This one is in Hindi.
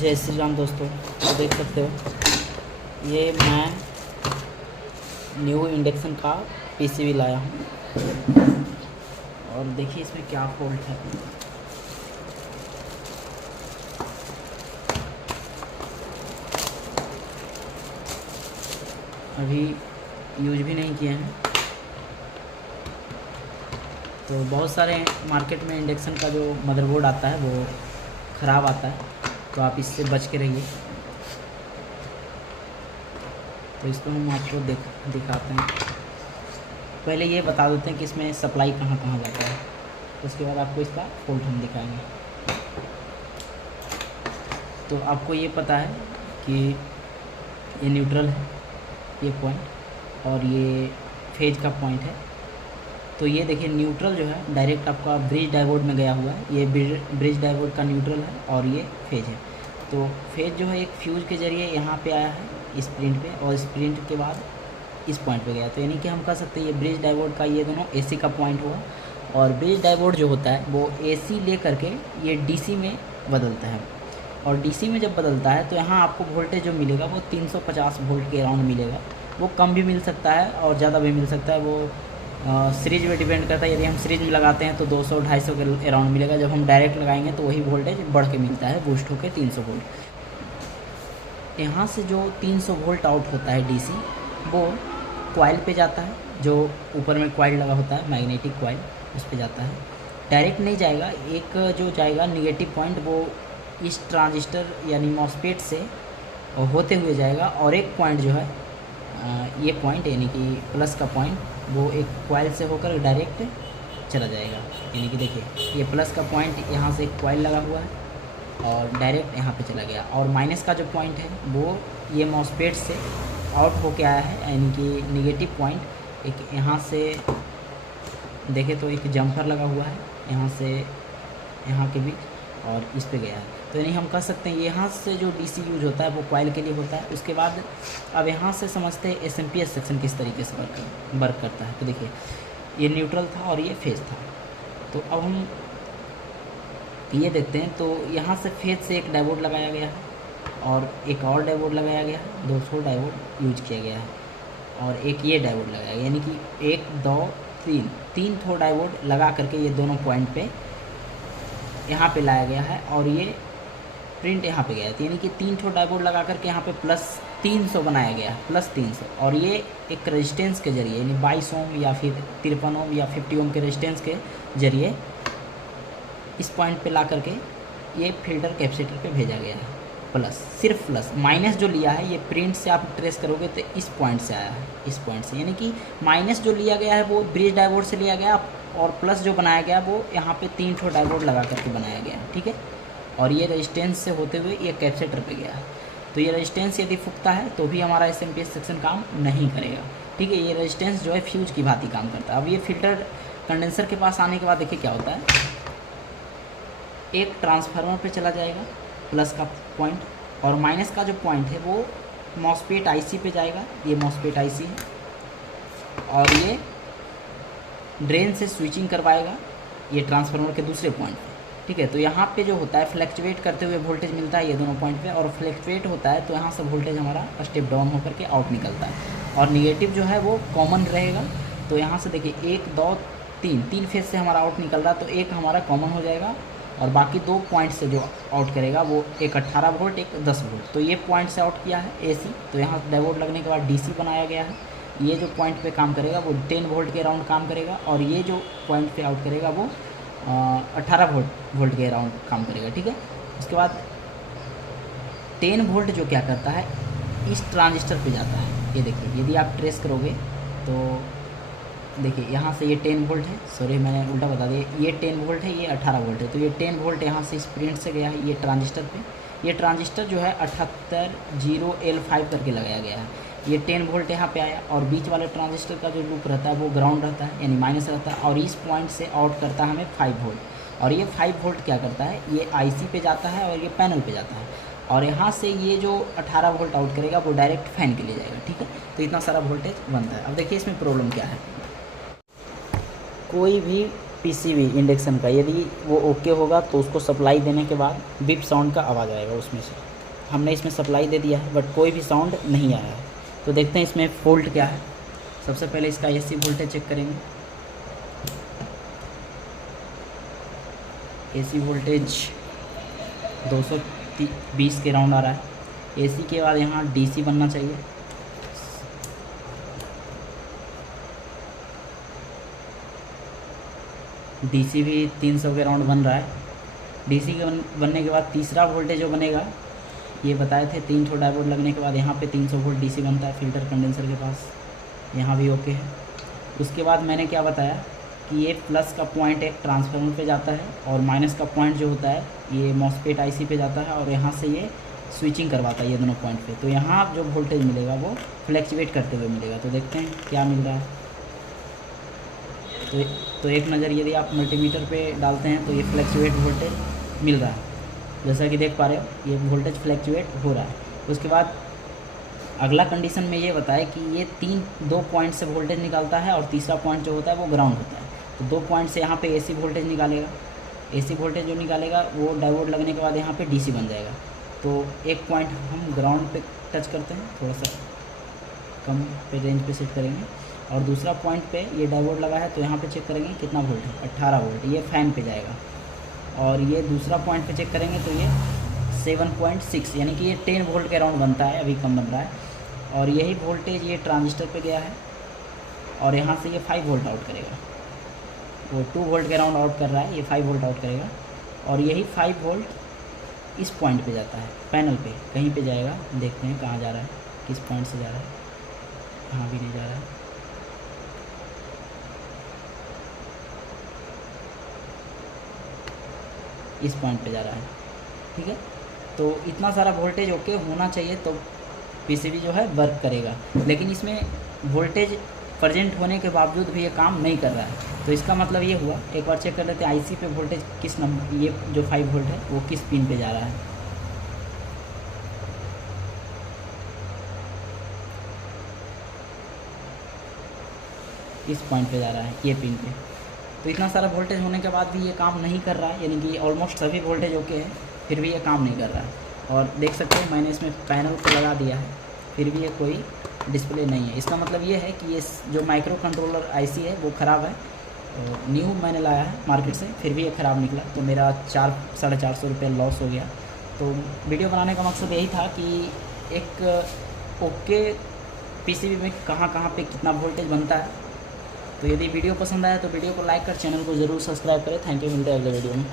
जय श्री राम दोस्तों। तो देख सकते हो ये मैं न्यू इंडक्शन का पीसीबी लाया हूँ और देखिए इसमें क्या फॉल्ट है। अभी यूज भी नहीं किए हैं, तो बहुत सारे मार्केट में इंडक्शन का जो मदरबोर्ड आता है वो ख़राब आता है, तो आप इससे बच के रहिए। तो इसको हम आपको दिखाते हैं। पहले ये बता देते हैं कि इसमें सप्लाई कहाँ कहाँ जाता है, उसके बाद आपको इसका फॉल्ट हम दिखाएंगे। तो आपको ये पता है कि ये न्यूट्रल है, ये पॉइंट, और ये फेज का पॉइंट है। तो ये देखिए न्यूट्रल जो है डायरेक्ट आपका ब्रिज डायोड में गया हुआ है। ये ब्रिज डायोड का न्यूट्रल है और ये फेज है। तो फेज जो है एक फ्यूज के ज़रिए यहाँ पे आया है इस प्रिंट पे, और इस प्रिंट के बाद इस पॉइंट पे गया। तो यानी कि हम कह सकते हैं ये ब्रिज डायोड का ये दोनों एसी का पॉइंट हुआ, और ब्रिज डायोड जो होता है वो एसी ले करके ये डीसी में बदलता है। और डीसी में जब बदलता है तो यहाँ आपको वोल्टेज जो मिलेगा वो 350 वोल्ट के अराउंड मिलेगा। वो कम भी मिल सकता है और ज़्यादा भी मिल सकता है, वो सीरीज में डिपेंड करता है। यदि हम सीरीज में लगाते हैं तो 200-250 के अराउंड मिलेगा। जब हम डायरेक्ट लगाएंगे तो वही वोल्टेज बढ़ के मिलता है, बूस्ट होकर 300 वोल्ट। यहाँ से जो 300 वोल्ट आउट होता है डीसी, वो कॉइल पे जाता है, जो ऊपर में कॉइल लगा होता है, मैग्नेटिक कॉइल, उस पे जाता है। डायरेक्ट नहीं जाएगा, एक जो जाएगा निगेटिव पॉइंट वो इस ट्रांजिस्टर यानी मॉसफेट से होते हुए जाएगा, और एक पॉइंट जो है ये पॉइंट यानी कि प्लस का पॉइंट वो एक कॉइल से होकर डायरेक्ट चला जाएगा। यानी कि देखिए ये प्लस का पॉइंट यहाँ से एक कॉइल लगा हुआ है और डायरेक्ट यहाँ पे चला गया, और माइनस का जो पॉइंट है वो ये मॉसफेट से आउट होके आया है। यानी कि निगेटिव पॉइंट एक यहाँ से देखे तो एक जम्पर लगा हुआ है यहाँ से यहाँ के बीच, और इस पे गया है। तो यानी हम कह सकते हैं यहाँ से जो डीसी यूज होता है वो कॉइल के लिए होता है। उसके बाद अब यहाँ से समझते हैं एसएमपीएस सेक्शन किस तरीके से वर्क करता है। तो देखिए ये न्यूट्रल था और ये फेज था। तो अब हम ये देखते हैं, तो यहाँ से फेज से एक डायोड लगाया गया है और एक और डायोड लगाया गया है, 200 डायोड यूज किया गया है, और एक ये डायोड लगाया गया। यानी कि 1 2 3 थो डायोड लगा करके ये दोनों पॉइंट पे यहाँ पे लाया गया है, और ये प्रिंट यहाँ पे गया है। यानी कि 3 ठो डायोड लगा करके यहाँ पे प्लस 300 बनाया गया है, प्लस 300, और ये एक रेजिस्टेंस के जरिए यानी 22 ओम या फिर 53 ओम या 50 ओम के रेजिस्टेंस के जरिए इस पॉइंट पे ला करके ये फिल्टर कैपेसिटर पे भेजा गया है। प्लस, सिर्फ प्लस, माइनस जो लिया है ये प्रिंट से आप ट्रेस करोगे तो इस पॉइंट से आया है, इस पॉइंट से। यानी कि माइनस जो लिया गया है वो ब्रिज डायोड से लिया गया, और प्लस जो बनाया गया वो यहाँ पे 3 ठो डायोड लगा करके बनाया गया है, ठीक है। और ये रेजिस्टेंस से होते हुए ये कैपेसिटर पे गया है। तो ये रेजिस्टेंस यदि फूकता है तो भी हमारा एसएमपीएस सेक्शन काम नहीं करेगा, ठीक है। ये रेजिस्टेंस जो है फ्यूज की भांति काम करता है। अब ये फिल्टर कंडेंसर के पास आने के बाद देखिए क्या होता है, एक ट्रांसफार्मर पे चला जाएगा प्लस का पॉइंट, और माइनस का जो पॉइंट है वो मॉसफेट आईसी पे जाएगा। ये मॉसफेट आईसी है, और ये ड्रेन से स्विचिंग करवाएगा ये ट्रांसफार्मर के दूसरे पॉइंट पे, ठीक है। तो यहाँ पे जो होता है फ्लैक्चुएट करते हुए वोल्टेज मिलता है ये दोनों पॉइंट पे, और फ्लैक्चुएट होता है तो यहाँ से वोल्टेज हमारा स्टेप डाउन होकर के आउट निकलता है, और निगेटिव जो है वो कॉमन रहेगा। तो यहाँ से देखिए 1 2 3 फेज से हमारा आउट निकल रहा है, तो एक हमारा कॉमन हो जाएगा, और बाकी 2 पॉइंट से जो आउट करेगा वो एक 18 वोल्ट एक 10 वोल्ट। तो ये पॉइंट से आउट किया है एसी, तो यहाँ डायोड लगने के बाद डीसी बनाया गया है। ये जो पॉइंट पे काम करेगा वो 10 वोल्ट के अराउंड काम करेगा, और ये जो पॉइंट पे आउट करेगा वो 18 वोल्ट के अराउंड काम करेगा, ठीक है। उसके बाद 10 वोल्ट जो क्या करता है इस ट्रांजिस्टर पे जाता है। ये देखिए यदि आप ट्रेस करोगे तो देखिए यहाँ से ये 10 वोल्ट है, सॉरी मैंने उल्टा बता दिया, ये 10 वोल्ट है, ये 18 वोल्ट है। तो ये 10 वोल्ट यहाँ से इस प्रिंट से गया है ये ट्रांजिस्टर पे। ये ट्रांजिस्टर जो है 780L5 करके लगाया गया है। ये 10 वोल्ट यहाँ पे आया, और बीच वाले ट्रांजिस्टर का जो लूप रहता है वो ग्राउंड रहता है यानी माइनस रहता है, और इस पॉइंट से आउट करता है हमें 5 वोल्ट। और ये 5 वोल्ट क्या करता है, ये आईसी पे जाता है और ये पैनल पे जाता है, और यहाँ से ये जो 18 वोल्ट आउट करेगा वो डायरेक्ट फैन के लिए जाएगा, ठीक है। तो इतना सारा वोल्टेज बनता है। अब देखिए इसमें प्रॉब्लम क्या है, कोई भी पीसीबी इंडक्शन का यदि वो ओके होगा तो उसको सप्लाई देने के बाद बिप साउंड का आवाज़ आएगा उसमें से। हमने इसमें सप्लाई दे दिया है बट कोई भी साउंड नहीं आया है। तो देखते हैं इसमें फॉल्ट क्या है। सबसे पहले इसका एसी वोल्टेज चेक करेंगे। एसी वोल्टेज 220 के राउंड आ रहा है। एसी के बाद यहाँ डीसी बनना चाहिए। डीसी भी 300 के राउंड बन रहा है। डीसी के बनने के बाद तीसरा वोल्टेज जो बनेगा, ये बताए थे 3 ठो डायोड लगने के बाद यहाँ पे 300 वोल्ट डीसी बनता है फ़िल्टर कंडेंसर के पास। यहाँ भी ओके है। उसके बाद मैंने क्या बताया कि ये प्लस का पॉइंट एक ट्रांसफार्मर पे जाता है और माइनस का पॉइंट जो होता है ये मॉसफेट आईसी पे जाता है और यहाँ से ये स्विचिंग करवाता है ये दोनों पॉइंट पे। तो यहाँ जो वोल्टेज मिलेगा वो फ्लैक्चुएट करते हुए मिलेगा। तो देखते हैं क्या मिल रहा है। तो एक नज़र यदि आप मल्टीमीटर पे डालते हैं तो ये फ्लैक्चुएट वोल्टेज मिल रहा है, जैसा कि देख पा रहे हो ये वोल्टेज फ्लैक्चुएट हो रहा है। उसके बाद अगला कंडीशन में ये बताए कि ये 2 पॉइंट से वोल्टेज निकालता है और तीसरा पॉइंट जो होता है वो ग्राउंड होता है। तो 2 पॉइंट से यहाँ पे एसी वोल्टेज निकालेगा। एसी वोल्टेज जो निकालेगा वो डायोड लगने के बाद यहाँ पे डीसी बन जाएगा। तो एक पॉइंट हम ग्राउंड पे टच करते हैं, थोड़ा सा कम पे रेंज पे सेट करेंगे और दूसरा पॉइंट पे ये डायोड लगा है तो यहाँ पे चेक करेंगे कितना वोल्ट है, 18 वोल्ट। ये फ़ैन पे जाएगा। और ये दूसरा पॉइंट पे चेक करेंगे तो ये 7.6 यानी कि ये 10 वोल्ट के अराउंड बनता है, अभी कम बन रहा है। और यही वोल्टेज ये ट्रांजिस्टर पे गया है और यहाँ से ये 5 वोल्ट आउट करेगा। वो 2 वोल्ट के अराउंड आउट कर रहा है, ये 5 वोल्ट आउट करेगा। और यही 5 वोल्ट इस पॉइंट पे जाता है, पैनल पे कहीं पे जाएगा। देखते हैं कहाँ जा रहा है, किस पॉइंट से जा रहा है। कहाँ भी नहीं जा रहा है। इस पॉइंट पे जा रहा है, ठीक है। तो इतना सारा वोल्टेज ओके होना चाहिए तो पीसीबी जो है वर्क करेगा। लेकिन इसमें वोल्टेज प्रेजेंट होने के बावजूद भी ये काम नहीं कर रहा है। तो इसका मतलब ये हुआ, एक बार चेक कर लेते हैं आईसी पे वोल्टेज किस नंबर, ये जो 5 वोल्ट है वो किस पिन पे जा रहा है। इस पॉइंट पे जा रहा है, ये पिन पे। तो इतना सारा वोल्टेज होने के बाद भी ये काम नहीं कर रहा है, यानी कि ऑलमोस्ट सभी वोल्टेज ओके है, फिर भी ये काम नहीं कर रहा है। और देख सकते हैं मैंने इसमें पैनल को लगा दिया है, फिर भी ये कोई डिस्प्ले नहीं है। इसका मतलब ये है कि ये जो माइक्रो कंट्रोलर आईसी है वो ख़राब है। न्यू मैंने लाया है मार्केट से, फिर भी ये ख़राब निकला। तो मेरा 400-450 रुपये लॉस हो गया। तो वीडियो बनाने का मकसद यही था कि एक ओके पीसीबी में कहाँ कहाँ पे कितना वोल्टेज बनता है। तो यदि वीडियो पसंद आया तो वीडियो को लाइक कर चैनल को ज़रूर सब्सक्राइब करें। थैंक यू, मिलते हैं अगले वीडियो में।